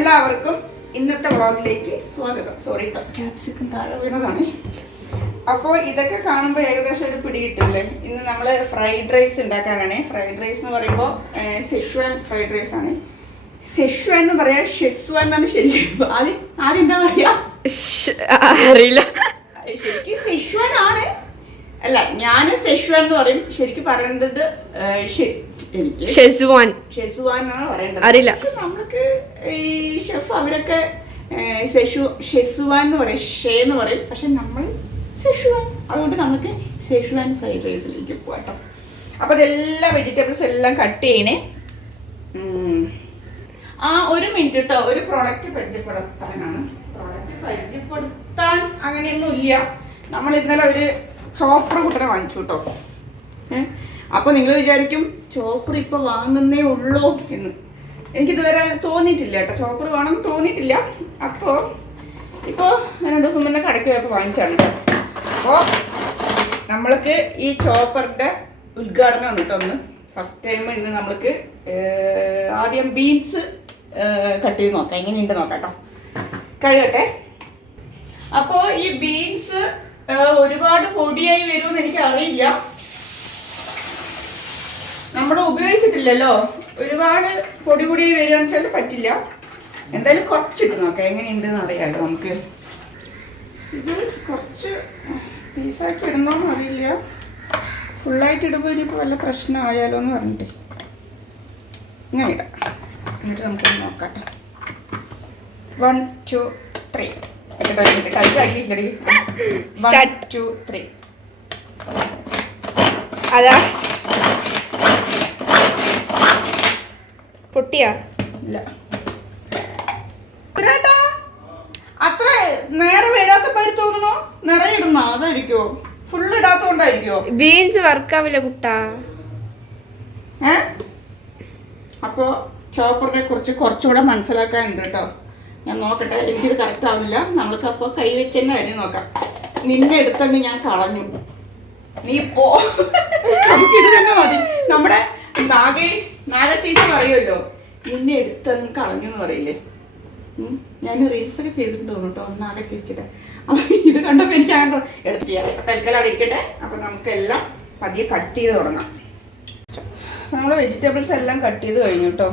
എല്ലാവർക്കും ഇന്നത്തെ വ്ളോഗിലേക്ക് സ്വാഗതം. സോറി ക്യാപ്സിക്കം താഴെ വീണതാണ്. അപ്പോൾ ഇതൊക്കെ കാണുമ്പോൾ ഏകദേശം ഒരു പിടി കിട്ടില്ലേ. ഇന്ന് നമ്മൾ ഫ്രൈഡ് റൈസ് ഉണ്ടാക്കാനാണ്. ഫ്രൈഡ് റൈസ് എന്ന് പറയുമ്പോൾ സെഷ്വാൻ ഫ്രൈഡ് റൈസ് ആണ്. സെഷ്വാൻ എന്ന് പറയാ, ഷെസ്വാൻ എന്നാണ് ശരിക്കും. ആദ്യം എന്താ പറയാ അറിയില്ല. ശരിക്കും സെഷ്വാൻ ആണ്. അല്ല, ഞാൻ സെഷ്വാൻ എന്ന് പറയും. ശരിക്കും പറയുന്നത് എനിക്ക് ഷെസ്വാൻ എന്നാണ് പറയേണ്ടത്. അറിയില്ല. നമ്മൾക്ക് ഈ ഷെഫ് അവരൊക്കെ ഷെസ്വാൻ എന്ന് പറയും, ഷേ എന്ന് പറയും. പക്ഷെ നമ്മൾ സെഷ്വാൻ, അതുകൊണ്ട് നമുക്ക് സെഷ്വാൻ ഫ്രൈഡ് റൈസിലേക്ക് പോകട്ടോ. അപ്പൊ അതെല്ലാം വെജിറ്റബിൾസ് എല്ലാം കട്ട് ചെയ്യണേ. ഒരു മിനിറ്റ് കേട്ടോ, ഒരു പ്രോഡക്റ്റ് പരിചയപ്പെടുത്താനാണ്. പ്രോഡക്റ്റ് പരിചയപ്പെടുത്താൻ അങ്ങനെയൊന്നും ഇല്ല. നമ്മൾ ഇന്നലെ ഒരു ചോപ്പർ കുട്ടനെ വാങ്ങിച്ചു കേട്ടോ. അപ്പൊ നിങ്ങൾ വിചാരിക്കും ചോപ്പർ ഇപ്പൊ വാങ്ങുന്നേ ഉള്ളൂ എന്ന്. എനിക്കിതുവരെ തോന്നിയിട്ടില്ല കേട്ടോ, ചോപ്പർ വേണമെന്ന് തോന്നിയിട്ടില്ല. അപ്പോൾ ഇപ്പോൾ 2 ദിവസം മുന്നേ കടയ്ക്ക് പോയപ്പോൾ വാങ്ങിച്ചാണ് കേട്ടോ. അപ്പോൾ നമ്മൾക്ക് ഈ ചോപ്പറിന്റെ ഉദ്ഘാടനം കേട്ടോ. ഒന്ന് ഫസ്റ്റ് ടൈം ഇന്ന് നമ്മൾക്ക് ആദ്യം ബീൻസ് കട്ട് ചെയ്ത് നോക്കാം, എങ്ങനെയുണ്ട് നോക്കാം കേട്ടോ. കഴുകട്ടെ. അപ്പോൾ ഈ ബീൻസ് ഒരുപാട് പൊടിയായി വരുമെന്ന് എനിക്ക് അറിയില്ല, നമ്മൾ ഉപയോഗിച്ചിട്ടില്ലല്ലോ. ഒരുപാട് പൊടിയായി വരികയാണെന്ന് വെച്ചാൽ പറ്റില്ല. എന്തായാലും കുറച്ചിട്ട് നോക്കാം എങ്ങനെയുണ്ടെന്ന് അറിയാമല്ലോ നമുക്ക്. ഇത് കുറച്ച് പീസാക്കി ഇടണമെന്ന് അറിയില്ല. ഫുള്ളായിട്ട് ഇടുമ്പോൾ ഇനിയിപ്പോൾ വല്ല പ്രശ്നമായാലോ എന്ന് പറഞ്ഞിട്ട് ഇങ്ങനെ ഇടാം. എന്നിട്ട് നമുക്ക് നോക്കാം. 1 2 3 അതാ പൊട്ടിയാ? ഇല്ല, അത്ര നേരെ വരാത്ത പേര് തോന്നുന്നു. നിറയെ ഇടുന്നോ? അതായിരിക്കോ? ഫുള്ള് ഇടാത്തോണ്ടായിരിക്കോ? ബീൻസ് വർക്കാവില്ല കുട്ടാ. അപ്പോ ചോപ്പറിനെ കുറിച്ച് കുറച്ചുകൂടെ മനസ്സിലാക്കാനുണ്ട് കേട്ടോ. ഞാൻ നോക്കട്ടെ, എനിക്കിത് കറക്റ്റ് ആവില്ല. നമ്മൾക്ക് അപ്പോൾ കൈ വെച്ച് തന്നെ അരി നോക്കാം. നിന്നെ എടുത്തങ്ങ് ഞാൻ കളഞ്ഞു, നീ പോ. നമുക്കിത് തന്നെ മതി. നമ്മുടെ നാഗചേച്ചി പറയുമല്ലോ, നിന്നെ എടുത്തങ്ങ് കളഞ്ഞു എന്ന് പറയില്ലേ. ഞാൻ റീൽസൊക്കെ ചെയ്തിട്ടുണ്ട് കേട്ടോ നാഗചേച്ചിയുടെ. അപ്പം ഇത് കണ്ടപ്പോൾ എനിക്ക് അങ്ങനെ എടുത്ത് തൽക്കാലം അവിടെ ഇരിക്കട്ടെ. അപ്പം നമുക്കെല്ലാം പതിയെ കട്ട് ചെയ്ത് തുടങ്ങാം. നമ്മൾ വെജിറ്റബിൾസ് എല്ലാം കട്ട് ചെയ്ത് കഴിഞ്ഞു കേട്ടോ.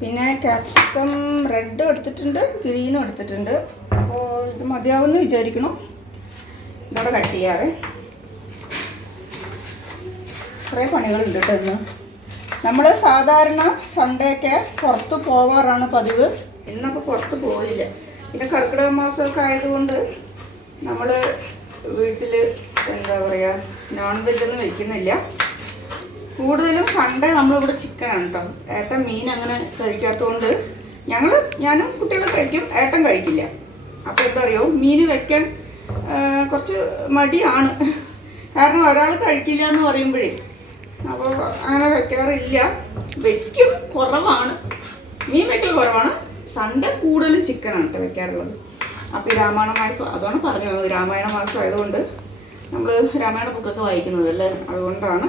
പിന്നെ ക്യാപ്സിക്കം റെഡും എടുത്തിട്ടുണ്ട്, ഗ്രീനും എടുത്തിട്ടുണ്ട്. അപ്പോൾ ഇത് മതിയാവുമെന്ന് വിചാരിക്കണം. ഇതോടെ കട്ട് ചെയ്യാറ്. കുറേ പണികളുണ്ട് കേട്ടോ ഇന്ന്. നമ്മൾ സാധാരണ സൺഡേ ഒക്കെ പുറത്ത് പോവാറാണ് പതിവ്. ഇന്നപ്പോൾ പുറത്ത് പോയില്ല. പിന്നെ കർക്കിടക മാസമൊക്കെ ആയതുകൊണ്ട് നമ്മൾ വീട്ടിൽ എന്താ പറയുക, നോൺ വെജൊന്നും വയ്ക്കുന്നില്ല. കൂടുതലും സൺഡേ നമ്മളിവിടെ ചിക്കനാണ് കേട്ടോ. ഏട്ടൻ മീൻ അങ്ങനെ കഴിക്കാത്തതുകൊണ്ട് ഞാനും കുട്ടികളും കഴിക്കും, ഏട്ടൻ കഴിക്കില്ല. അപ്പോൾ എന്താ പറയുക, മീൻ വെക്കാൻ കുറച്ച് മടിയാണ്. കാരണം ഒരാൾ കഴിക്കില്ല എന്ന് പറയുമ്പോഴേ, അപ്പോൾ അങ്ങനെ വെക്കാറില്ല. വെക്കും, കുറവാണ്. മീൻ വെക്കൽ കുറവാണ്. സൺഡേ കൂടുതലും ചിക്കനാണ് കേട്ടോ വെക്കാറുള്ളത്. അപ്പോൾ ഈ രാമായണ മാസം, അതാണ് പറഞ്ഞു തന്നത്, രാമായണ മാസം ആയതുകൊണ്ട് നമ്മൾ രാമായണ ബുക്കൊക്കെ വായിക്കുന്നതല്ലേ, അതുകൊണ്ടാണ്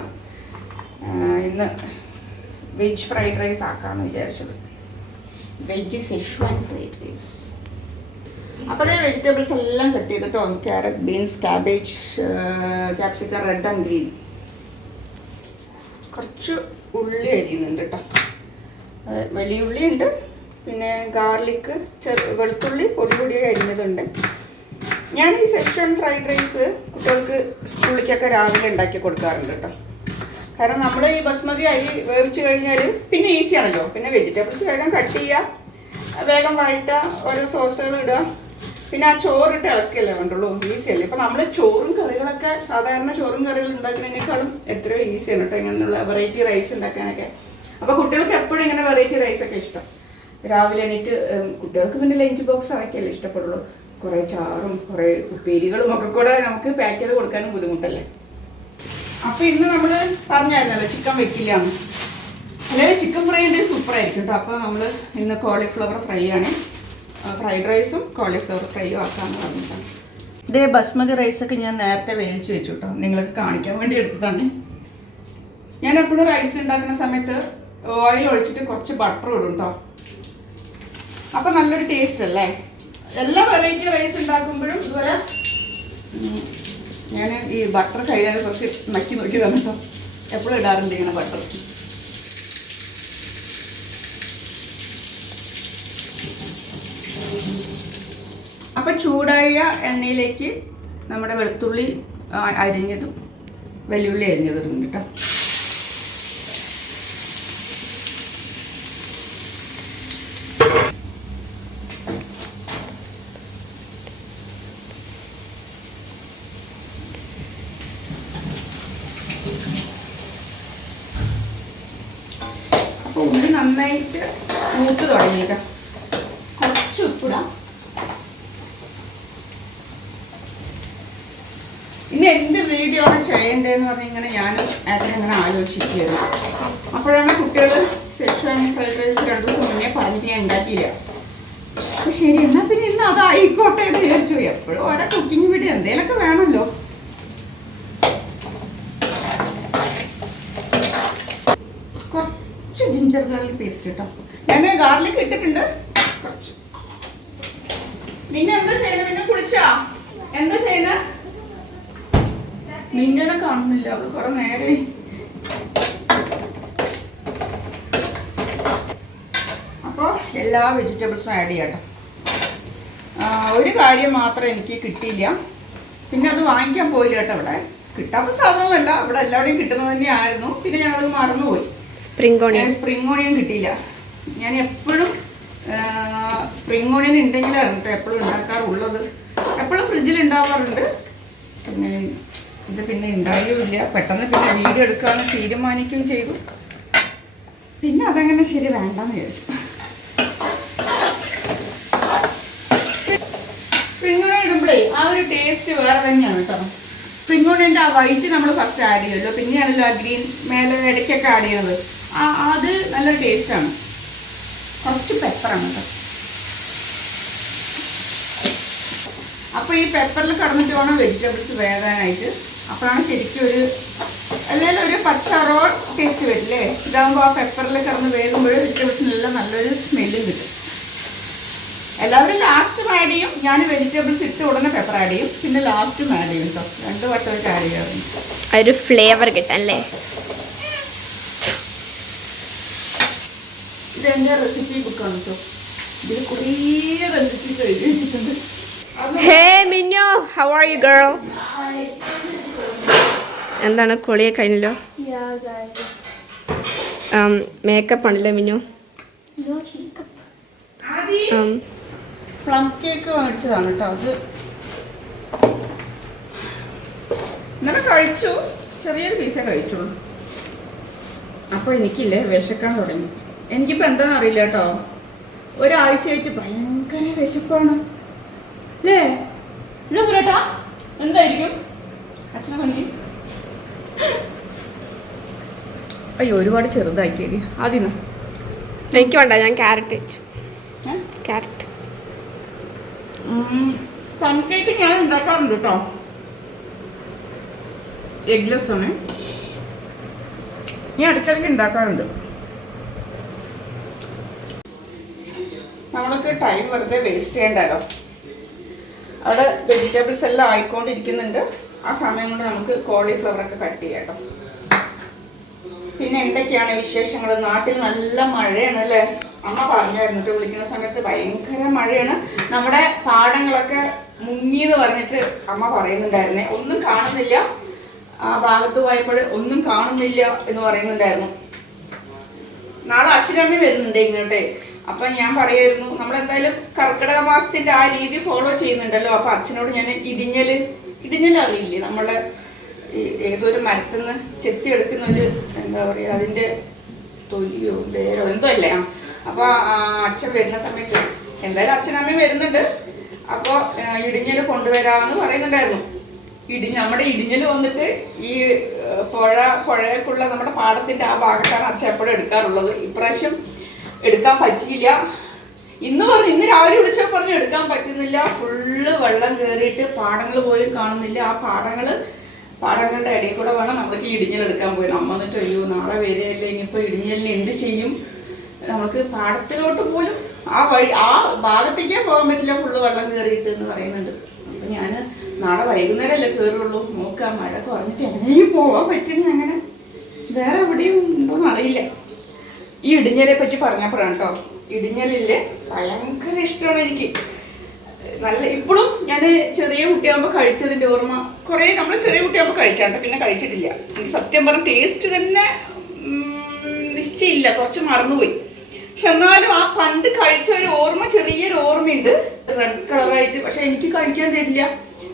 ഇന്ന് വെജ് ഫ്രൈഡ് റൈസ് ആക്കാമെന്ന് വിചാരിച്ചത്. Veg Schezwan fried rice. അപ്പോൾ അതേ വെജിറ്റബിൾസ് എല്ലാം കട്ട് ചെയ്തിട്ടോ. Carrot, beans, cabbage, capsicum red and green. കുറച്ച് ഉള്ളി അരിയുന്നുണ്ട് കേട്ടോ. വലിയ ഉള്ളിയുണ്ട്, പിന്നെ ഗാർലിക്ക്, വെളുത്തുള്ളി പൊടിയായി അരിഞ്ഞതുണ്ട്. ഞാൻ ഈ സെഷ്വാൻ ഫ്രൈഡ് റൈസ് കുട്ടികൾക്ക് സ്കൂളിലേക്കൊക്കെ രാവിലെ ഉണ്ടാക്കി കൊടുക്കാറുണ്ട് കേട്ടോ. കാരണം നമ്മൾ ഈ ബസ്മതി അരി വേവിച്ച് കഴിഞ്ഞാൽ പിന്നെ ഈസി ആണല്ലോ. പിന്നെ വെജിറ്റബിൾസ് വേഗം കട്ട് ചെയ്യുക, വേഗം വഴറ്റുക, ഓരോ സോസുകൾ ഇടുക, പിന്നെ ആ ചോറിട്ട് ഇളക്കല്ലേ വേണ്ടുള്ളൂ. ഈസി അല്ലേ. ഇപ്പം നമ്മൾ ചോറും കറികളൊക്കെ സാധാരണ ചോറും കറികളും ഉണ്ടാക്കുന്നതിനേക്കാളും എത്രയോ ഈസിയാണ് കേട്ടോ ഇങ്ങനെയുള്ള വെറൈറ്റി റൈസ് ഉണ്ടാക്കാനൊക്കെ. അപ്പോൾ കുട്ടികൾക്ക് എപ്പോഴും ഇങ്ങനെ വെറൈറ്റി റൈസൊക്കെ ഇഷ്ടം. രാവിലെ എണീറ്റ് കുട്ടികൾക്ക് പിന്നെ ലഞ്ച് ബോക്സ് ആക്കിയല്ലേ ഇഷ്ടപ്പെടുള്ളൂ. കുറേ ചാറും കുറേ ഉപ്പേരികളും ഒക്കെ കൂടെ നമുക്ക് പാക്ക് ചെയ്ത് കൊടുക്കാനും ബുദ്ധിമുട്ടല്ലേ. അപ്പോൾ ഇന്ന് നമ്മൾ പറഞ്ഞായിരുന്നല്ലോ ചിക്കൻ വെക്കില്ല എന്ന്. അല്ലെങ്കിൽ ചിക്കൻ ഫ്രൈ ഉണ്ടെങ്കിൽ സൂപ്പറായിരിക്കും കേട്ടോ. അപ്പോൾ നമ്മൾ ഇന്ന് കോളിഫ്ലവർ ഫ്രൈ ആണ്. ഫ്രൈഡ് റൈസും കോളിഫ്ലവർ ഫ്രൈയും ആക്കാമെന്ന് പറഞ്ഞിട്ടാണ്. ഇതേ ബസ്മതി റൈസൊക്കെ ഞാൻ നേരത്തെ വേവിച്ച് വെച്ചു കേട്ടോ, നിങ്ങൾക്ക് കാണിക്കാൻ വേണ്ടി എടുത്തതാണ്. ഞാൻ എപ്പോഴും റൈസ് ഉണ്ടാക്കുന്ന സമയത്ത് ഓയിൽ ഒഴിച്ചിട്ട് കുറച്ച് ബട്ടർ ഇടും കേട്ടോ. അപ്പം നല്ലൊരു ടേസ്റ്റ് അല്ലേ. എല്ലാ വെറൈറ്റി റൈസ് ഉണ്ടാക്കുമ്പോഴും ഇതുപോലെ ഞാൻ ഈ ബട്ടർ കയ്യിൽ കുറച്ച് നക്കി നോക്കി വന്നിട്ടോ, എപ്പോഴും ഇടാറുണ്ട് ഇങ്ങനെ ബട്ടർ. അപ്പം ചൂടായ എണ്ണയിലേക്ക് നമ്മുടെ വെളുത്തുള്ളി അരിഞ്ഞതും വെല്ലുള്ളി അരിഞ്ഞതും കേട്ടോ. അപ്പോൾ ഉള്ളി നന്നായിട്ട് മൂത്ത് തുടങ്ങിയേക്കാം. കുറച്ച് ഉപ്പിടാം. ഇനി എന്ത് വീഡിയോ ആണ് ചെയ്യേണ്ടതെന്ന് പറഞ്ഞ് ഇങ്ങനെ ഞാനും ഏട്ടനെ അങ്ങനെ ആലോചിക്കുകയായിരുന്നു. അപ്പോഴാണ് കുട്ടികൾ സെക്ഷൻ ഫ്രൈഡ് റൈസ് 2 ദിവസം മുന്നേ പറഞ്ഞിട്ട് ഞാൻ ഉണ്ടാക്കിയില്ല. അപ്പം ശരി, എന്നാൽ പിന്നെ ഇന്ന് അതായിക്കോട്ടെ എന്ന് വിചാരിച്ചു. എപ്പോഴും ഓരോ കുക്കിംഗ് വീഡിയോ എന്തെങ്കിലുമൊക്കെ വേണമല്ലോ. കുറച്ച് ജിഞ്ചർ ഗാർലിക് പേസ്റ്റ് കേട്ടോ. ഞാൻ ഗാർലിക് ഇട്ടിട്ടുണ്ട് കുറച്ച്. പിന്നെ എന്താ ചെയ്യുന്നത്? പിന്നെ കുളിച്ചാ എന്താ ചെയ്യുന്നത്? മിന്നനെ കാണുന്നില്ല, അവള് കുറെ നേരെ. അപ്പോൾ എല്ലാ വെജിറ്റബിൾസും ആഡ് ചെയ്യാട്ടോ. ഒരു കാര്യം മാത്രം എനിക്ക് കിട്ടിയില്ല, പിന്നെ അത് വാങ്ങിക്കാൻ പോയില്ല കേട്ടോ. ഇവിടെ കിട്ടാത്ത സാധനമല്ല, ഇവിടെ എല്ലാവരുടെയും കിട്ടുന്നത് തന്നെയായിരുന്നു. പിന്നെ ഞങ്ങളത് മറന്നുപോയി. സ്പ്രിംഗ് ഓണിയൻ കിട്ടിയില്ല. ഞാൻ എപ്പോഴും സ്പ്രിംഗ് ഓണിയൻ ഉണ്ടെങ്കിലായിരുന്നു കേട്ടോ എപ്പോഴും ഉണ്ടാക്കാറുള്ളത്. എപ്പോഴും ഫ്രിഡ്ജിൽ ഉണ്ടാവാറുണ്ട്. പിന്നെ ഉണ്ടായില്ല. പെട്ടെന്ന് പിന്നെ വീഡിയോ എടുക്കാമെന്ന് തീരുമാനിക്കുകയും ചെയ്തു. പിന്നെ അതങ്ങനെ ശരി വേണ്ടെന്ന് വിചാരിച്ചു. സ്പ്രിംഗ് ഓണിയൻ ഇടുമ്പോഴേ ആ ഒരു ടേസ്റ്റ് വേറെ തന്നെയാണ് കേട്ടോ. സ്പ്രിംഗ് ഓണിയൻ്റെ ആ വൈറ്റ് നമ്മൾ ഫസ്റ്റ് ആഡ് ചെയ്യുമല്ലോ, പിന്നെയാണല്ലോ ആ ഗ്രീൻ മേലെ ഇടയ്ക്കൊക്കെ ആഡ് ചെയ്യുന്നത്. അത് നല്ലൊരു ടേസ്റ്റാണ്. കുറച്ച് പെപ്പറാണ് കേട്ടോ. അപ്പോൾ ഈ പെപ്പറിൽ കടന്നിട്ട് വേണം വെജിറ്റബിൾസ് വേകാനായിട്ട്. അപ്പോഴാണ് ശരിക്കും അല്ലെങ്കിൽ ഒരു പച്ച റോ ടേസ്റ്റ് വരില്ലേ. ഇതാകുമ്പോൾ ആ പെപ്പറിൽ കിടന്ന് വേകുമ്പോൾ വെജിറ്റബിൾസിനെല്ലാം നല്ലൊരു സ്മെല്ലും കിട്ടും. എല്ലാവരും ലാസ്റ്റും ആഡ് ചെയ്യും. ഞാൻ വെജിറ്റബിൾസ് ഇട്ട് ഉടനെ പെപ്പർ ആഡ് ചെയ്യും, പിന്നെ ലാസ്റ്റും ആഡ് ചെയ്യും കേട്ടോ. 2 വട്ടമായിട്ട് ആഡ് ചെയ്യാറുണ്ട്. ഒരു ഫ്ലേവർ കിട്ടാല്ലേ. ഇതെൻ്റെ റെസിപ്പി ബുക്കാണ് കേട്ടോ. ഇതിൽ കുറേ റെസിപ്പീസ് എഴുതി വെച്ചിട്ടുണ്ട്. Hey Minyo, how are you girl? എന്താണ് കുളിയെ കഴിഞ്ഞല്ലോ? മേക്കപ്പ് ആണല്ലേ മിന്നു? പ്ലം കേക്ക് മേടിച്ചതാണ് കേട്ടോ. അത് ഇന്നലെ കഴിച്ചു, ചെറിയൊരു പീസേ കഴിച്ചുള്ളൂ. അപ്പോൾ എനിക്കില്ലേ വിശക്കാൻ തുടങ്ങി. എനിക്കിപ്പോൾ എന്താണെന്ന് അറിയില്ല കേട്ടോ. ഒരാഴ്ചയായിട്ട് ഭയങ്കര വിശപ്പാണ് അല്ലേ. കേട്ടാ എന്തായിരിക്കും അച്ഛനെ പണി? അയ്യോ, ഒരുപാട് ചെറുതാക്കിയത് അതിന് എനിക്ക് വേണ്ട. ഞാൻ ക്യാരറ്റ് വെച്ചു. ക്യാരറ്റ് പ്ലം കേക്ക് ഞാൻ ഉണ്ടാക്കാറുണ്ട് കേട്ടോ. എഗ്ലെസ് ആണ് ഞാൻ ഇടയ്ക്കിടയ്ക്ക് ഉണ്ടാക്കാറുണ്ട്. നമ്മൾക്ക് ടൈം വെറുതെ വേസ്റ്റ് ചെയ്യണ്ടല്ലോ. അവിടെ വെജിറ്റബിൾസ് എല്ലാം ആയിക്കൊണ്ടിരിക്കുന്നുണ്ട്. ആ സമയം കൊണ്ട് നമുക്ക് കോളിഫ്ലവറൊക്കെ കട്ട് ചെയ്യാം കേട്ടോ. പിന്നെ എന്തൊക്കെയാണ് വിശേഷങ്ങൾ? നാട്ടിൽ നല്ല മഴയാണ് അല്ലേ. അമ്മ പറഞ്ഞായിരുന്നു കേട്ടോ, വിളിക്കുന്ന സമയത്ത് ഭയങ്കര മഴയാണ്. നമ്മുടെ പാടങ്ങളൊക്കെ മുങ്ങിയെന്ന് പറഞ്ഞിട്ട് അമ്മ പറയുന്നുണ്ടായിരുന്നേ. ഒന്നും കാണുന്നില്ല, ആ ഭാഗത്ത് പോയപ്പോൾ ഒന്നും കാണുന്നില്ല എന്ന് പറയുന്നുണ്ടായിരുന്നു. നാളെ അച്ഛനമ്മ വരുന്നുണ്ട് ഇങ്ങോട്ടേ. അപ്പം ഞാൻ പറയുമായിരുന്നു, നമ്മളെന്തായാലും കർക്കിടക മാസത്തിൻ്റെ ആ രീതി ഫോളോ ചെയ്യുന്നുണ്ടല്ലോ. അപ്പം അച്ഛനോട് ഞാൻ ഇടിഞ്ഞൽ അറിയില്ലേ, നമ്മളെ ഏതൊരു മരത്തിൽ നിന്ന് ചെത്തിയെടുക്കുന്ന ഒരു എന്താ പറയുക, അതിൻ്റെ തൊലിയോ വേരോ എന്തോ അല്ലേ. അപ്പോൾ അച്ഛൻ വരുന്ന സമയത്ത് എന്തായാലും അച്ഛനമ്മയും വരുന്നുണ്ട്. അപ്പോൾ ഇടിഞ്ഞൽ കൊണ്ടുവരാമെന്ന് പറയുന്നുണ്ടായിരുന്നു. നമ്മുടെ ഇടിഞ്ഞൽ വന്നിട്ട് ഈ പുഴയൊക്കെയുള്ള നമ്മുടെ പാടത്തിൻ്റെ ആ ഭാഗത്താണ് അച്ഛൻ എപ്പോഴും എടുക്കാറുള്ളത്. ഇപ്രാവശ്യം എടുക്കാൻ പറ്റിയില്ല. ഇന്ന് രാവിലെ വിളിച്ചാൽ പറഞ്ഞു എടുക്കാൻ പറ്റുന്നില്ല. ഫുള്ള് വെള്ളം കയറിയിട്ട് പാടങ്ങൾ പോലും കാണുന്നില്ല. ആ പാടങ്ങളുടെ ഇടയിൽ കൂടെ വേണം നമ്മൾക്ക് ഇടിഞ്ഞൽ എടുക്കാൻ പോയി. അമ്മ എന്നിട്ട് അയ്യോ നാളെ വരികയല്ലേ, ഇനിയിപ്പോൾ ഇടിഞ്ഞലിന് എന്ത് ചെയ്യും, നമുക്ക് പാടത്തിലോട്ട് പോലും ആ ഭാഗത്തേക്കേ പോകാൻ പറ്റില്ല, ഫുള്ള് വെള്ളം കയറിയിട്ട് എന്ന് പറയുന്നുണ്ട്. അപ്പം ഞാൻ നാളെ വൈകുന്നേരമല്ലേ കയറുള്ളൂ, നോക്കാം മഴ കുറഞ്ഞിട്ട് എങ്ങനെയും പോകാൻ പറ്റുന്ന. അങ്ങനെ വേറെ എവിടെയും ഉണ്ടോയെന്ന് അറിയില്ല. ഈ ഇടിഞ്ഞലെ പറ്റി പറഞ്ഞപ്പോഴാണ് കേട്ടോ, ഇടിഞ്ഞലില്ലേ ഭയങ്കര ഇഷ്ടമാണ് എനിക്ക്. നല്ല ഇപ്പോഴും ഞാൻ ചെറിയ കുട്ടിയാകുമ്പോൾ കഴിച്ചതിൻ്റെ ഓർമ്മ കുറേ, നമ്മൾ ചെറിയ കുട്ടിയാകുമ്പോൾ കഴിച്ചാണ്ട് പിന്നെ കഴിച്ചിട്ടില്ല. എനിക്ക് സത്യം പറഞ്ഞ ടേസ്റ്റ് തന്നെ നിശ്ചയില്ല, കുറച്ച് മറന്നുപോയി. പക്ഷെ എന്നാലും ആ പണ്ട് കഴിച്ച ഒരു ഓർമ്മ, ചെറിയൊരു ഓർമ്മയുണ്ട്, റെഡ് കളറായിട്ട്. പക്ഷെ എനിക്ക് കഴിക്കാൻ തരില്ല,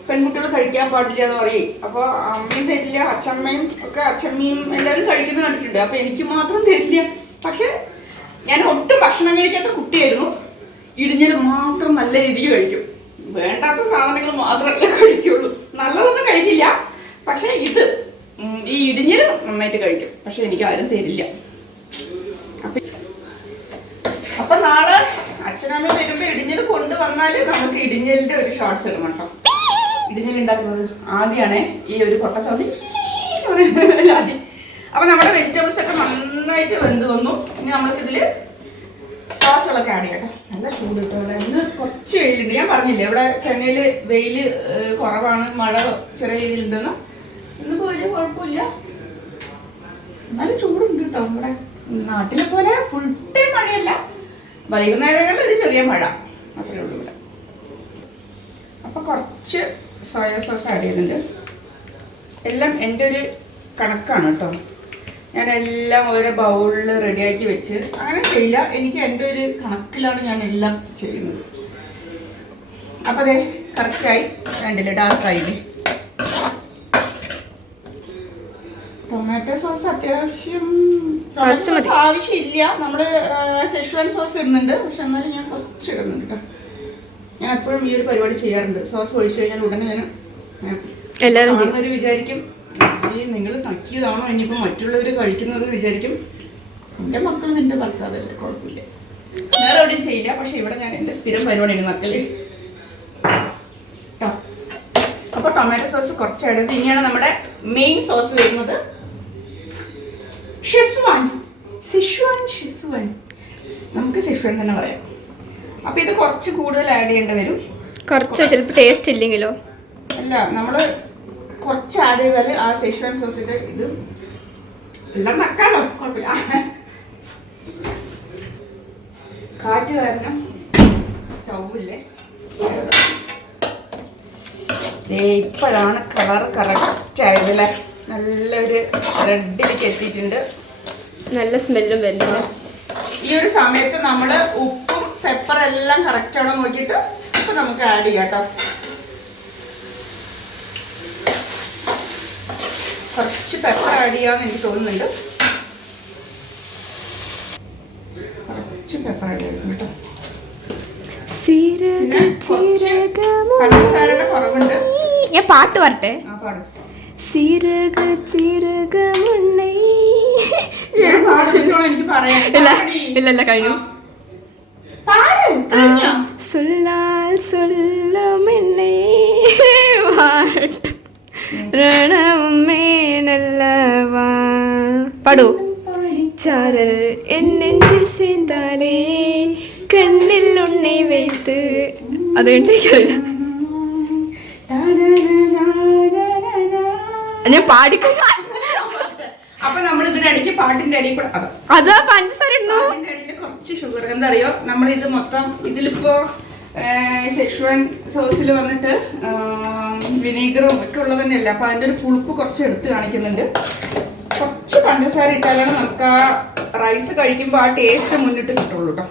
പെൺകുട്ടികൾ കഴിക്കാൻ പാടില്ല എന്ന് പറയും. അപ്പോൾ അമ്മയും തരില്ല, അച്ഛമ്മയും ഒക്കെ, അച്ഛമ്മയും എല്ലാവരും കഴിക്കുന്നത് കണ്ടിട്ടുണ്ട്. അപ്പോൾ എനിക്ക് മാത്രം തരില്ല. പക്ഷെ ഞാൻ ഒട്ടും ഭക്ഷണം കഴിക്കാത്ത കുട്ടിയായിരുന്നു. ഇടിഞ്ഞൽ മാത്രം നല്ല രീതിക്ക് കഴിക്കും. വേണ്ടാത്ത സാധനങ്ങൾ മാത്രമല്ല കഴിക്കുള്ളൂ, നല്ലതൊന്നും കഴിക്കില്ല. പക്ഷെ ഇത് ഈ ഇടിഞ്ഞൽ നന്നായിട്ട് കഴിക്കും. പക്ഷെ എനിക്ക് ആരും തരില്ല. അപ്പൊ നാളെ അച്ഛനമ്മ വരുമ്പോ ഇടിഞ്ഞൽ കൊണ്ടുവന്നാല് നമുക്ക് ഇടിഞ്ഞലിന്റെ ഒരു ഷോർട്സ് ഇടണം കേട്ടോ. ഇടിഞ്ഞൽ ഉണ്ടാക്കുന്നത് ആദ്യമാണ് ഈ ഒരു പൊട്ട സൗണ്ട് ആദ്യം. അപ്പൊ നമ്മുടെ വെജിറ്റബിൾസ് ഒക്കെ നന്നായിട്ട് വെന്ത് വന്നു. ഇനി നമ്മൾക്ക് ഇതില് സോസുകളൊക്കെ ആഡ് ചെയ്യട്ടോ. നല്ല ചൂട് കിട്ടും. ഇവിടെ ഇന്ന് കുറച്ച് വെയിലുണ്ട്. ഞാൻ പറഞ്ഞില്ലേ ഇവിടെ ചെന്നൈയിൽ വെയിൽ കുറവാണ്, മഴ ചെറിയ രീതിയിലുണ്ടെന്ന്. ഇന്നിപ്പോ വലിയ കുഴപ്പമില്ല, എന്നാലും ചൂടുണ്ട് കേട്ടോ. ഇവിടെ നാട്ടിലെ പോലെ ഫുൾ ടൈം മഴയല്ല, വൈകുന്നേരങ്ങളിൽ ഒരു ചെറിയ മഴ അത്രയേ ഉള്ളൂ ഇവിടെ. അപ്പോൾ കുറച്ച് സോയ സോസ് ആഡ് ചെയ്യുന്നുണ്ട്. എല്ലാം എൻ്റെ ഒരു കണക്കാണ് കേട്ടോ. ഞാനെല്ലാം ഓരോ ബൗളിൽ റെഡിയാക്കി വെച്ച് അങ്ങനെ ചെയ്യില്ല. എനിക്ക് എൻ്റെ ഒരു കണക്കിലാണ് ഞാൻ എല്ലാം ചെയ്യുന്നത്. അപ്പോൾ അതെ കറക്റ്റായി, രണ്ടില്ല ഡാർക്കായില്ലേ. ടൊമാറ്റോ സോസ് അത്യാവശ്യം ആവശ്യമില്ല. നമ്മൾ സെഷ്വാൻ സോസ് ഇടുന്നുണ്ട്, പക്ഷെ എന്നാലും ഞാൻ കുറച്ച് ഇടുന്നുണ്ട് കേട്ടോ. ഞാൻ എപ്പോഴും ഈ ഒരു പരിപാടി ചെയ്യാറുണ്ട്. സോസ് ഒഴിച്ചു കഴിഞ്ഞാൽ ഉടനെ ഞാൻ എല്ലാവരും വിചാരിക്കും നിങ്ങൾ തക്കിയതാണോ ഇനിയിപ്പോൾ മറ്റുള്ളവർ കഴിക്കുന്നത് വിചാരിക്കും. എൻ്റെ മക്കളും എൻ്റെ ഭർത്താവല്ലേ, കുഴപ്പമില്ല, വേറെ എവിടെയും ചെയ്യില്ല. പക്ഷെ ഇവിടെ ഞാൻ എൻ്റെ സ്ഥിരം പരിപാടിയാണ് നക്കല് കേട്ടോ. അപ്പോൾ ടൊമാറ്റോ സോസ് കുറച്ചെടുത്ത് ഇനിയാണ് നമ്മുടെ മെയിൻ സോസ് വരുന്നത്, ഷെസ്വാൻ. നമുക്ക് സെഷ്വാൻ തന്നെ പറയാം. അപ്പോൾ ഇത് കുറച്ച് കൂടുതൽ ആഡ് ചെയ്യേണ്ടി വരും. കുറച്ച് ചിലപ്പോൾ ടേസ്റ്റ് ഇല്ലെങ്കിലോ? അല്ല, നമ്മൾ കുറച്ച് ആഡ് ചെയ്താൽ ആ സെഷ്വാൻ സോസിൻ്റെ ഇത് എല്ലാം നക്കാലോ, കുഴപ്പമില്ല. കാറ്റ് കാരണം സ്റ്റൗവില്ലേ, ഇപ്പോഴാണ് കളർ കറക്റ്റ് ആയതല്ലേ. നല്ലൊരു റെഡിലേക്ക് എത്തിയിട്ടുണ്ട്, നല്ല സ്മെല്ലും വരുന്നുണ്ട്. ഈ ഒരു സമയത്ത് നമ്മൾ ഉപ്പും പെപ്പറെല്ലാം കറക്റ്റ് ആണോ നോക്കിയിട്ട് ഉപ്പ് നമുക്ക് ആഡ് ചെയ്യാം കേട്ടോ. കുറച്ച് പെപ്പർ ആഡ് ചെയ്യാമെന്ന് എനിക്ക് തോന്നുന്നുണ്ട്. കുറച്ച് പെപ്പർ ആഡ് ചെയ്യും കേട്ടോ. പഞ്ചസാരയുടെ കുറവുണ്ട്. ഞാൻ പാട്ട് പറട്ടെ. ആ പാടും. എനിക്ക് പറയാം. ഇല്ല കഴിഞ്ഞു. சொல்லால் சொல்லும் என்னை ரணமே நல்லவா பாடு. சாரல் என் நெஞ்சில் சேர்ந்தாலே கண்ணில் உன்னை வைத்து அது ഞാൻ പാടിക്കൊണ്ട് അപ്പൊ നമ്മൾ ഇതിനിടയ്ക്ക് പാട്ടിന്റെ അടിയിൽ കൂടെ അതാ പഞ്ചസാര കുറച്ച് ഷുഗർ. എന്താ അറിയോ, നമ്മളിത് മൊത്തം ഇതിലിപ്പോ സെഷ്വാൻ സോസിൽ വന്നിട്ട് വിനീഗറും ഒക്കെ ഉള്ളത് തന്നെയല്ല. അപ്പൊ അതിന്റെ ഒരു പുളിപ്പ് കുറച്ച് എടുത്ത് കാണിക്കുന്നുണ്ട്. കുറച്ച് പഞ്ചസാര ഇട്ടാലാണ് നമുക്ക് ആ റൈസ് കഴിക്കുമ്പോൾ ആ ടേസ്റ്റ് മുന്നിട്ട് കിട്ടുള്ളൂ കേട്ടോ.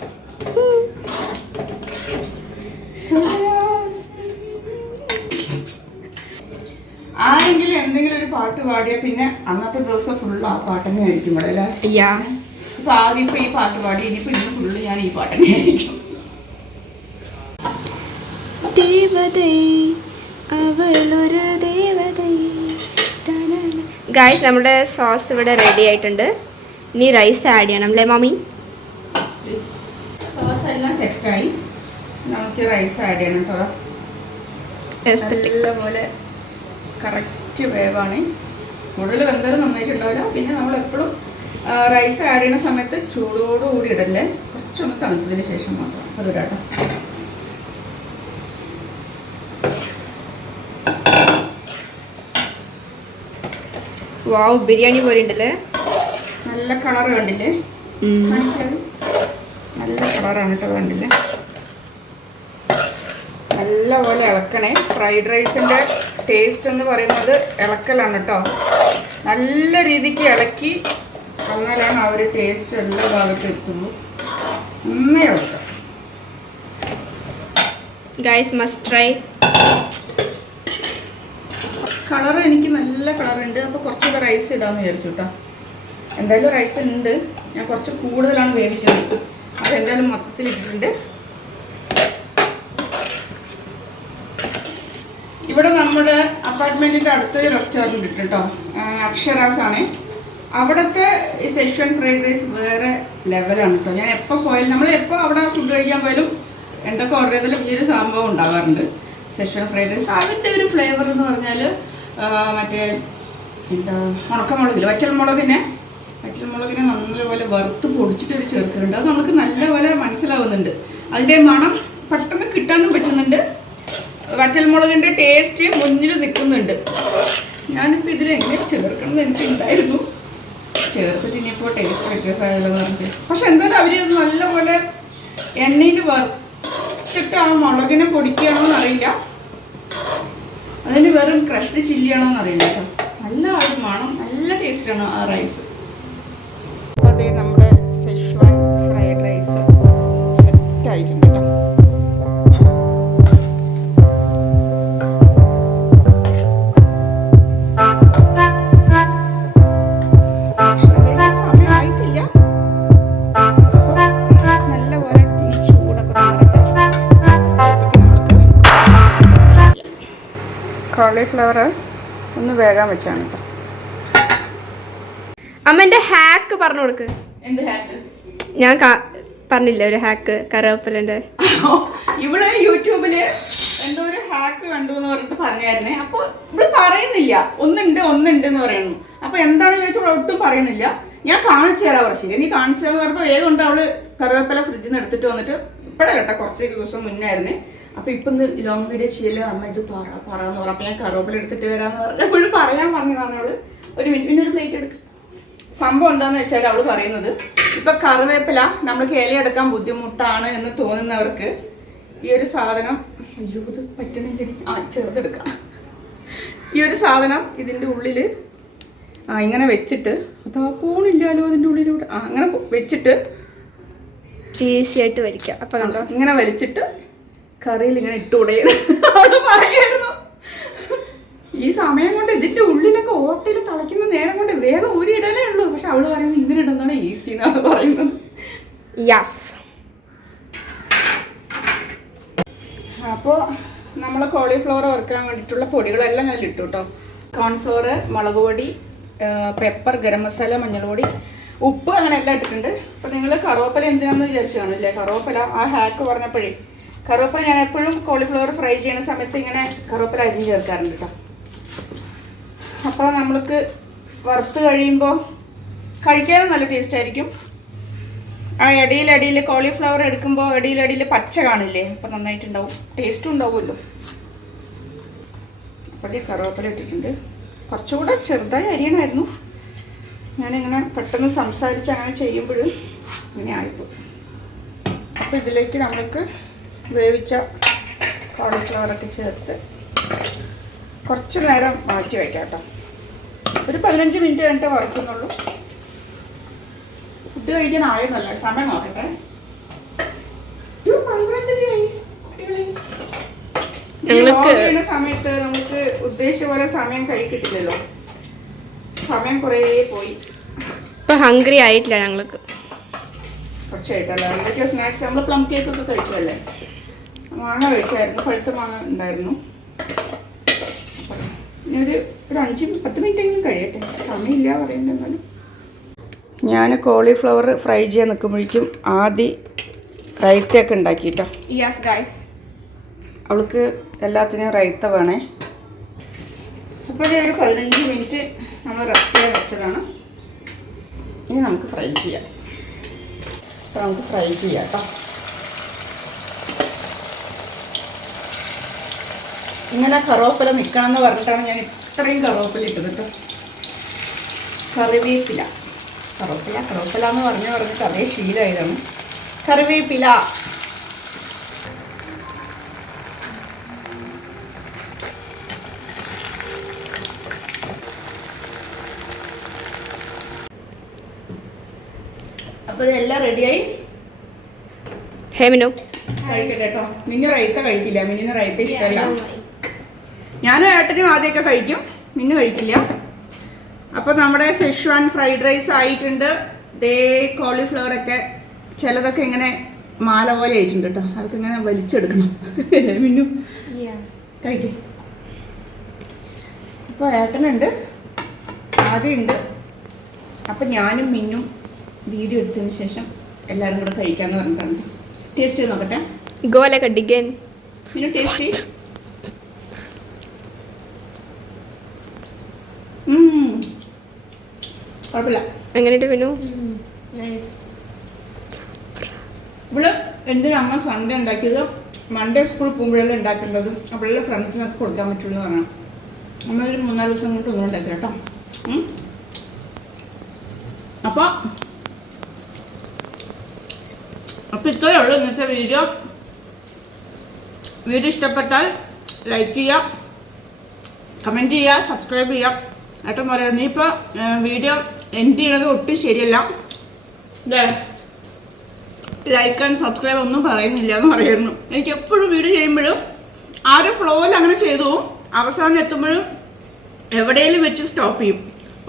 ആരെങ്കിലും എന്തെങ്കിലും ഒരു പാട്ട് പാടിയാൽ പിന്നെ അന്നത്തെ ദിവസം ഫുള്ള് ആ പാട്ട് തന്നെ ആയിരിക്കും ഇവിടെ അല്ലേ. ഇപ്പൊ ആദ്യം ഇപ്പൊ ഈ പാട്ട് പാടി, ഇനിയിപ്പോ ഇന്ന് ഫുള്ള് ഞാൻ ഈ പാട്ട് തന്നെ ആയിരിക്കും. ഗായ്സ്, നമ്മുടെ സോസ് ഇവിടെ റെഡി ആയിട്ടുണ്ട്. ഇനി റൈസ് ആഡ് ചെയ്യണം അല്ലേ മമ്മി? സോസ് എല്ലാം സെറ്റായി, നമുക്ക് റൈസ് ആഡ് ചെയ്യണം കേട്ടോ. നല്ലപോലെ കറക്റ്റ് വേവാണ്. കൂടുതൽ വെന്താലും നന്നായിട്ടുണ്ടാവില്ല. പിന്നെ നമ്മൾ എപ്പോഴും റൈസ് ആഡ് ചെയ്യുന്ന സമയത്ത് ചൂടോടുകൂടി ഇടല്ലേ, കുറച്ച് കുറച്ചൊന്ന് തണുത്തതിന് ശേഷം മാത്രം അത് ഇടാട്ടോ. വാവ്, ബിരിയാണി പോലെ ഉണ്ടല്ലേ. നല്ല കളർ കണ്ടില്ലേ? നല്ല കളറാണ് കേട്ടോ, കണ്ടില്ലേ? നല്ലപോലെ ഇളക്കണേ. ഫ്രൈഡ് റൈസിൻ്റെ ടേസ്റ്റ് എന്ന് പറയുന്നത് ഇളക്കലാണ് കേട്ടോ. നല്ല രീതിക്ക് ഇളക്കി അങ്ങനെയാണ് ആ ഒരു ടേസ്റ്റ് എല്ലാ ഭാഗത്തും എത്തുള്ളൂ. നന്നായി ഇളക്കാം. Guys must try. കളർ എനിക്ക് നല്ല കളറുണ്ട്. അപ്പോൾ കുറച്ചുകൂടെ റൈസ് ഇടാമെന്ന് വിചാരിച്ചു കേട്ടോ. എന്തായാലും റൈസ് ഉണ്ട്, ഞാൻ കുറച്ച് കൂടുതലാണ് വേവിച്ചത്. അതെന്തായാലും മൊത്തത്തിൽ ഇട്ടിട്ടുണ്ട്. ഇവിടെ നമ്മുടെ അപ്പാർട്ട്മെൻറ്റിൻ്റെ അടുത്തൊരു റെസ്റ്റോറൻറ്റ് ഉണ്ട് കേട്ടോ, അക്ഷരാസ് ആണ്. അവിടുത്തെ ഈ സെഷ്വൻ ഫ്രൈഡ് റൈസ് വേറെ ലെവലാണ് കേട്ടോ. ഞാൻ എപ്പോൾ പോയാലും, നമ്മൾ എപ്പോൾ അവിടെ ഫുഡ് കഴിക്കാൻ പോയാലും എന്തൊക്കെ ഓർഡർ ചെയ്താലും ഈ ഒരു സംഭവം ഉണ്ടാവാറുണ്ട്, സെഷ്വൻ ഫ്രൈഡ് റൈസ്. അതിൻ്റെ ഒരു ഫ്ലേവർ എന്ന് പറഞ്ഞാൽ മറ്റേ എന്താ ഉണക്കമുളകില്ല, വറ്റൽമുളകിനെ നല്ലപോലെ വറുത്ത് പൊടിച്ചിട്ട് ഒരു ചേർക്കുന്നുണ്ട്. അത് നമുക്ക് നല്ലപോലെ മനസ്സിലാവുന്നുണ്ട്. അതിൻ്റെ മണം പെട്ടെന്ന് കിട്ടാനും പറ്റുന്നുണ്ട്. വറ്റൽമുളകിൻ്റെ ടേസ്റ്റ് മുന്നിൽ നിൽക്കുന്നുണ്ട്. ഞാനിപ്പോൾ ഇതിൽ എങ്ങനെ ചേർക്കണമെന്ന് എനിക്കുണ്ടായിരുന്നു, ചേർത്തിട്ട് ഇനിയിപ്പോൾ ടേസ്റ്റ് വ്യത്യാസമായല്ലോ എന്ന് പറഞ്ഞിട്ട്. പക്ഷെ എന്തായാലും അവർ നല്ലപോലെ എണ്ണയിൽ വറുത്തിട്ട് ആ മുളകിനെ പൊടിക്കുകയാണോ എന്നറിയില്ല, അതിന് വെറും ക്രഷ്ഡ് ചില്ലിയാണോ എന്നറിയില്ല കേട്ടോ. നല്ല ഒരു മണം, നല്ല ടേസ്റ്റാണ് ആ റൈസ്. അപ്പോൾ അതേ നമ്മുടെ സെഷ്വാൻ ഫ്രൈഡ് റൈസ് സെറ്റായിട്ടുണ്ട് കേട്ടോ. സമയമായിട്ടില്ല, നല്ലപോലെ ഈ ചൂടൊക്കെ മാറട്ടെ. കോളിഫ്ലവർ ഒന്ന് വേഗം വെച്ചാണ് കേട്ടോ. അമ്മന്റെ ഹാക്ക് പറഞ്ഞു കൊടുക്ക്. എന്ത് ഹാക്ക്? ഞാൻ പറഞ്ഞില്ല ഒരു ഹാക്ക് കറിവേപ്പിലന്റെ. ഇവിടെ യൂട്യൂബില് എന്തോ ഒരു ഹാക്ക് കണ്ടു എന്ന് പറഞ്ഞിട്ട് പറഞ്ഞായിരുന്നേ. അപ്പൊ ഇവിടെ പറയുന്നില്ല, ഒന്നുണ്ട് എന്ന് പറയുന്നു. അപ്പൊ എന്താണെന്ന് ചോദിച്ചാൽ ഒട്ടും പറയുന്നില്ല. ഞാൻ കാണിച്ചു തരാം കുറച്ച്. നീ കാണിച്ചു തരാന്ന് പറഞ്ഞപ്പോൾ വേഗം കൊണ്ട് അവള് കറിവേപ്പില ഫ്രിഡ്ജിൽ നിന്ന് എടുത്തിട്ട് വന്നിട്ട് ഇപ്പഴല്ല കേട്ടോ, കുറച്ച് ദിവസം മുന്നായിരുന്നേ. അപ്പൊ ഇപ്പൊ ലോങ് വീഡിയോ ചെയ്യില്ല, അമ്മ ഇത് പറയാന്ന് പറഞ്ഞു. അപ്പൊ ഞാൻ കറിവേപ്പില എടുത്തിട്ട് വരാന്ന് പറഞ്ഞപ്പോഴും പറയാൻ പറഞ്ഞതാണ് അവള്. ഒരു മിനിറ്റ്, പിന്നെ ഒരു പ്ലേറ്റ് എടുക്കും. സംഭവം എന്താന്ന് വെച്ചാൽ അവള് പറയുന്നത്, ഇപ്പൊ കറിവേപ്പില നമ്മൾക്ക് ഇലയെടുക്കാൻ ബുദ്ധിമുട്ടാണ് എന്ന് തോന്നുന്നവർക്ക് ഈ ഒരു സാധനം, അയ്യോ ഇത് പറ്റണില്ല, ചെറുതെടുക്കാം. ഈ ഒരു സാധനം ഇതിൻ്റെ ഉള്ളിൽ ഇങ്ങനെ വെച്ചിട്ട്, അതാ പോണില്ലല്ലോ അതിൻ്റെ ഉള്ളിലൂടെ, അങ്ങനെ വെച്ചിട്ട് ഈസി ആയിട്ട് വലിക്കാം. അപ്പൊ കണ്ടോ, ഇങ്ങനെ വലിച്ചിട്ട് കറിയിൽ ഇങ്ങനെ ഇട്ടുകൂടെ അവിടെ പറയായിരുന്നു. ഈ സമയം കൊണ്ട് ഇതിന്റെ ഉള്ളിലൊക്കെ ഓട്ടയിൽ തിളയ്ക്കുന്ന നേരം കൊണ്ട് വേഗം ഊരിയിടലേ ഉള്ളൂ. പക്ഷെ അവള് പറയുന്നത് ഇങ്ങനെ ഇടുന്നതാണ് ഈസി എന്നാണ് പറയുന്നത്. യെസ്. അപ്പോൾ നമ്മൾ കോളിഫ്ലവർ വറുക്കാൻ വേണ്ടിയിട്ടുള്ള പൊടികളെല്ലാം ഞാൻ ഇട്ടു കേട്ടോ. കോൺഫ്ലവർ, മുളക് പൊടി, പെപ്പർ, ഗരം മസാല, മഞ്ഞൾപ്പൊടി, ഉപ്പ്, അങ്ങനെ എല്ലാം ഇട്ടിട്ടുണ്ട്. അപ്പോൾ നിങ്ങൾ കറുവേപ്പില എന്തിനാണെന്ന് വിചാരിച്ചു കാണില്ലേ? കറുവേപ്പില ആ ഹാക്ക് പറഞ്ഞപ്പോഴേ, കറുവേപ്പില ഞാൻ എപ്പോഴും കോളിഫ്ലവർ ഫ്രൈ ചെയ്യുന്ന സമയത്ത് ഇങ്ങനെ കറുവേപ്പില അരിഞ്ഞ് ചേർക്കാറുണ്ട് കേട്ടോ. അപ്പോൾ നമ്മൾക്ക് വറുത്ത് കഴിയുമ്പോൾ കഴിക്കാനും നല്ല ടേസ്റ്റ് ആയിരിക്കും. ആ ഇടയിൽ കോളിഫ്ലവർ എടുക്കുമ്പോൾ ഇടയിൽ പച്ച കാണില്ലേ, അപ്പം നന്നായിട്ടുണ്ടാവും, ടേസ്റ്റും ഉണ്ടാവുമല്ലോ. അപ്പോൾ ഈ കറിവേപ്പില ഇട്ടിട്ടുണ്ട്. കുറച്ചുകൂടെ ചെറുതായി അരിയണമായിരുന്നു. ഞാനിങ്ങനെ പെട്ടെന്ന് സംസാരിച്ച് അങ്ങനെ ചെയ്യുമ്പോൾ ഇങ്ങനെ ആയിപ്പോയി. അപ്പോൾ ഇതിലേക്ക് നമ്മൾക്ക് വേവിച്ച കോളിഫ്ലവറൊക്കെ ചേർത്ത് കുറച്ച് നേരം മാറ്റി വയ്ക്കാം കേട്ടോ. ഒരു 15 മിനിറ്റ് കഴിഞ്ഞിട്ട് വറുക്കുന്നുള്ളൂ. ഫുഡ് കഴിക്കാൻ ആയെന്നല്ല, സമയം നോക്കട്ടെ. 12 സമയത്ത് നമുക്ക് ഉദ്ദേശിച്ച പോലെ സമയം കൈ കിട്ടില്ലല്ലോ. സമയം കുറേ പോയി. ഇപ്പൊ ഹംഗ്രി ആയിട്ടില്ല ഞങ്ങൾക്ക്. കുറച്ചായിട്ടല്ലോ. എന്തൊക്കെയോ സ്നാക്സ്, നമ്മൾ പ്ലം കേക്ക് ഒക്കെ കഴിച്ചതല്ലേ. മാങ്ങ കഴിച്ചായിരുന്നു, പഴുത്ത മാങ്ങ ഉണ്ടായിരുന്നു. ഇനി ഒരു 5-10 മിനിറ്റ് എങ്കിലും കഴിയട്ടെ, സമയമില്ല പറയുന്നത്. എന്നാലും ഞാൻ കോളിഫ്ലവർ ഫ്രൈ ചെയ്യാൻ നിൽക്കുമ്പോഴേക്കും ആദ്യം റൈത്തയൊക്കെ ഉണ്ടാക്കിട്ടോ. യെസ് ഗൈസ്, അവൾക്ക് എല്ലാത്തിനും റൈത്ത വേണേ. അപ്പോൾ ഇത് ഒരു 15 മിനിറ്റ് നമ്മൾ റെസ്റ്റ് ചെയ്യാൻ വെച്ചതാണ്. ഇനി നമുക്ക് ഫ്രൈ ചെയ്യാം. അപ്പോൾ നമുക്ക് ഫ്രൈ ചെയ്യാം കേട്ടോ. ഇങ്ങനെ കറുവേപ്പില നിൽക്കണം എന്ന് പറഞ്ഞിട്ടാണ് ഞാൻ ഇത്രയും കറുവേപ്പില ഇട്ടത് കേട്ടോ. കറിവേപ്പില എന്ന് പറഞ്ഞിട്ട് അതേ ശീലമായതാണ്. കറിവേപ്പില അപ്പോൾ ഇതെല്ലാം റെഡിയായി. ഹേ മിനു, കഴിക്കട്ടെ കേട്ടോ. മിന്നു റൈത്ത കഴിക്കില്ല, മിന്നിന് റൈത്ത ഇഷ്ടമല്ല. ഞാനും ഏട്ടനും ആദ്യമൊക്കെ കഴിക്കും, മിന്നു കഴിക്കില്ല. അപ്പോൾ നമ്മുടെ സെഷ്വാൻ ഫ്രൈഡ് റൈസ് ആയിട്ടുണ്ട്. ദേ കോളിഫ്ലവറൊക്കെ ചിലതൊക്കെ ഇങ്ങനെ മാല പോലെ ആയിട്ടുണ്ട് കേട്ടോ. അതൊക്കെ ഇങ്ങനെ വലിച്ചെടുക്കണം. മിന്നു കഴിക്കേ. അപ്പോൾ ഏട്ടനുണ്ട്, ആദ്യമുണ്ട്. അപ്പം ഞാനും മിന്നും വീഡിയോ എടുത്തതിന് ശേഷം എല്ലാവരും കൂടെ കഴിക്കാമെന്ന് പറഞ്ഞിട്ടാണ്. ടേസ്റ്റ് ചെയ്ത് നോക്കട്ടെ. ഗോല കടിക്കാൻ മിന്നു ടേസ്റ്റ് ചെയ്ത്. കുഴപ്പമില്ല. എങ്ങനെയുണ്ട് മിനു? ഇവിടെ എന്തിനാ അമ്മ സൺഡേ ഉണ്ടാക്കിയത്? മൺഡേ സ്കൂളിൽ പോകുമ്പോഴല്ലേ ഉണ്ടാക്കേണ്ടത്. അപ്പോഴല്ലേ ഫ്രണ്ട്സിനൊക്കെ കൊടുക്കാൻ പറ്റുള്ളൂ എന്ന് പറഞ്ഞു. നമ്മളൊരു 3-4 ദിവസം കൊണ്ട് ഒന്നും ഉണ്ടാക്കി കേട്ടോ. അപ്പോൾ ഇത്രയേ ഉള്ളൂ ഇന്നത്തെ വീഡിയോ. വീഡിയോ ഇഷ്ടപ്പെട്ടാൽ ലൈക്ക് ചെയ്യാം, കമൻറ്റ് ചെയ്യുക, സബ്സ്ക്രൈബ് ചെയ്യാം. ഏട്ടൻ പറയാം നീ ഇപ്പോൾ വീഡിയോ എൻഡ് ചെയ്യണത് ഒട്ടും ശരിയല്ല, ലൈക്ക് ആൻഡ് സബ്സ്ക്രൈബ് ഒന്നും പറയുന്നില്ല എന്ന് പറയുന്നു. എനിക്ക് എപ്പോഴും വീഡിയോ ചെയ്യുമ്പോഴും ആ ഒരു ഫ്ലോയിൽ അങ്ങനെ ചെയ്തു അവസാനം എത്തുമ്പോഴും എവിടെയെങ്കിലും വെച്ച് സ്റ്റോപ്പ് ചെയ്യും.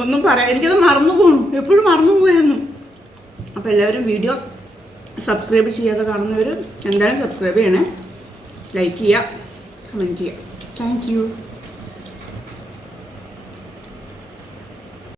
ഒന്നും പറയാം, എനിക്കത് മറന്നു പോകുന്നു, എപ്പോഴും മറന്നു പോയായിരുന്നു. അപ്പോൾ എല്ലാവരും വീഡിയോ സബ്സ്ക്രൈബ് ചെയ്യാതെ കാണുന്നവർ എന്തായാലും സബ്സ്ക്രൈബ് ചെയ്യണേ, ലൈക്ക് ചെയ്യുക, കമൻറ്റ് ചെയ്യുക. Thank you.